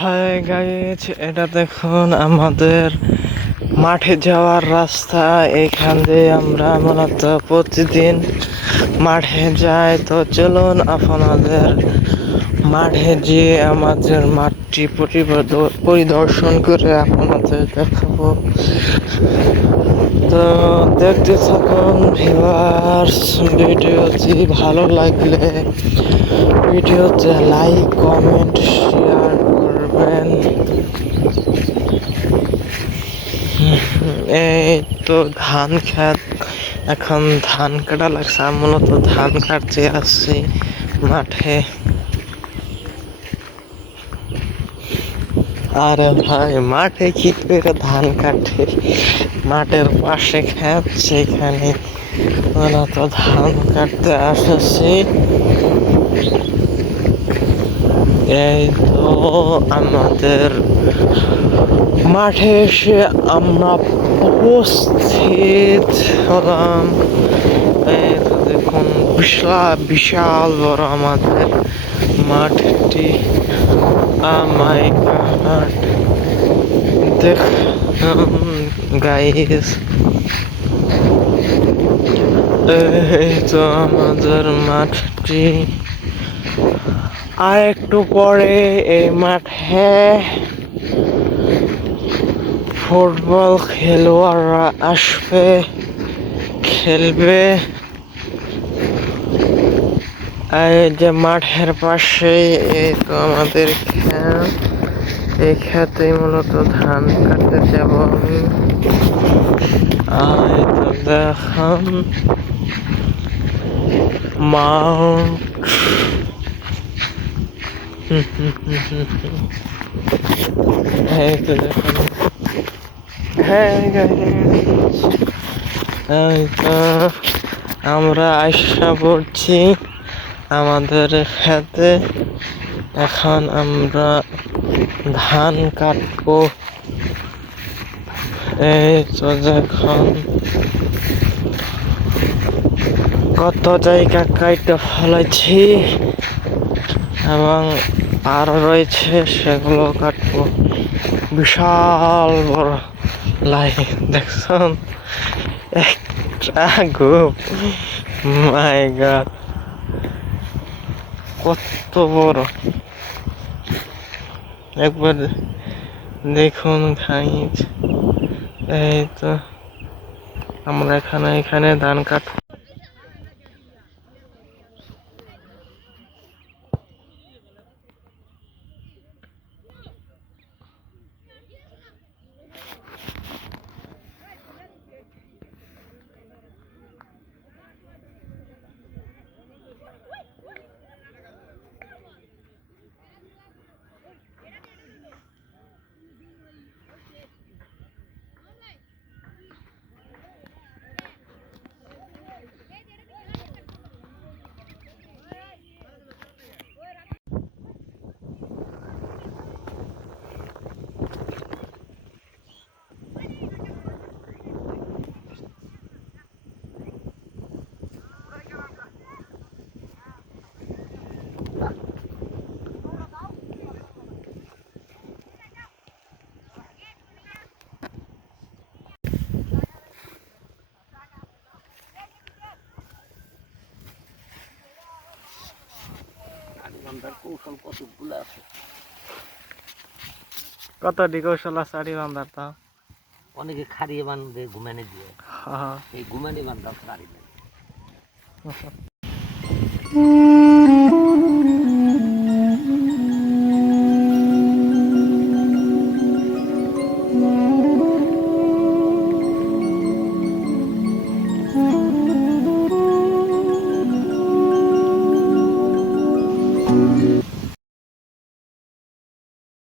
Hi guys, এটা দেখুন আমাদের মাঠে যাওয়ার রাস্তা। এখান দিয়ে আমরা মূলত প্রতিদিন মাঠে যাই। তো চলুন আপনাদের মাঠে যেয়ে আমাদের মাঠটি পরিদর্শন করে আপনাদের দেখাবো। তো দেখতে থাকুন ভিউয়ার্স। ভিডিওটি ভালো লাগলে ভিডিওতে লাইক, কমেন্ট, শেয়ার করবেন। এই তো ধান ক্ষেত, এখন ধান কাটা লাগছে। আমি মূলত ধান কাটতে আসছি মাঠে। আরে ভাই, মাঠে কি করে ধান কাটে? মাঠের পাশে ক্ষেত, সেখানে মূলত ধান কাটতে আসছি। এই তো আমাদের মাঠে এসে আমরা উপস্থিত হলাম। এই তো দেখুন, বিশাল বড় আমাদের মাঠটি। মাই গড, দেখুন গাইস, এই তো আমাদের মাঠটি। আর একটু পরে এই মাঠে ফুটবল খেলোয়াড়রা আসবে, খেলবে। এই যে মাঠের পাশে এই তো আমাদের ক্ষেত। এই ক্ষেতে মূলত ধান কাটতে যাব আমি। আর এই তো দেখুন মাঠ। এই তো দেখুন, হ্যাঁ এই তো আমরা আশা করছি আমাদের খেতে। এখন আমরা ধান কাটবো। এই তো দেখুন কত জায়গা কাটতে ফেলেছি এবং আরো রয়েছে, সেগুলো কাটবো। বিশাল বড় লাইন দেখছেন, একটা গ্রুপ। মাই গড, কত বড়! একবার দেখুন গাইস। এই তো আমরা এখানে ধান কাট। কতটি কৌশল আছে আড়ি বান্ধার? তা অনেকে খারিয়ে বান্ধে ঘুমানে দিয়ে, এই ঘুমানি বান্ধা সারি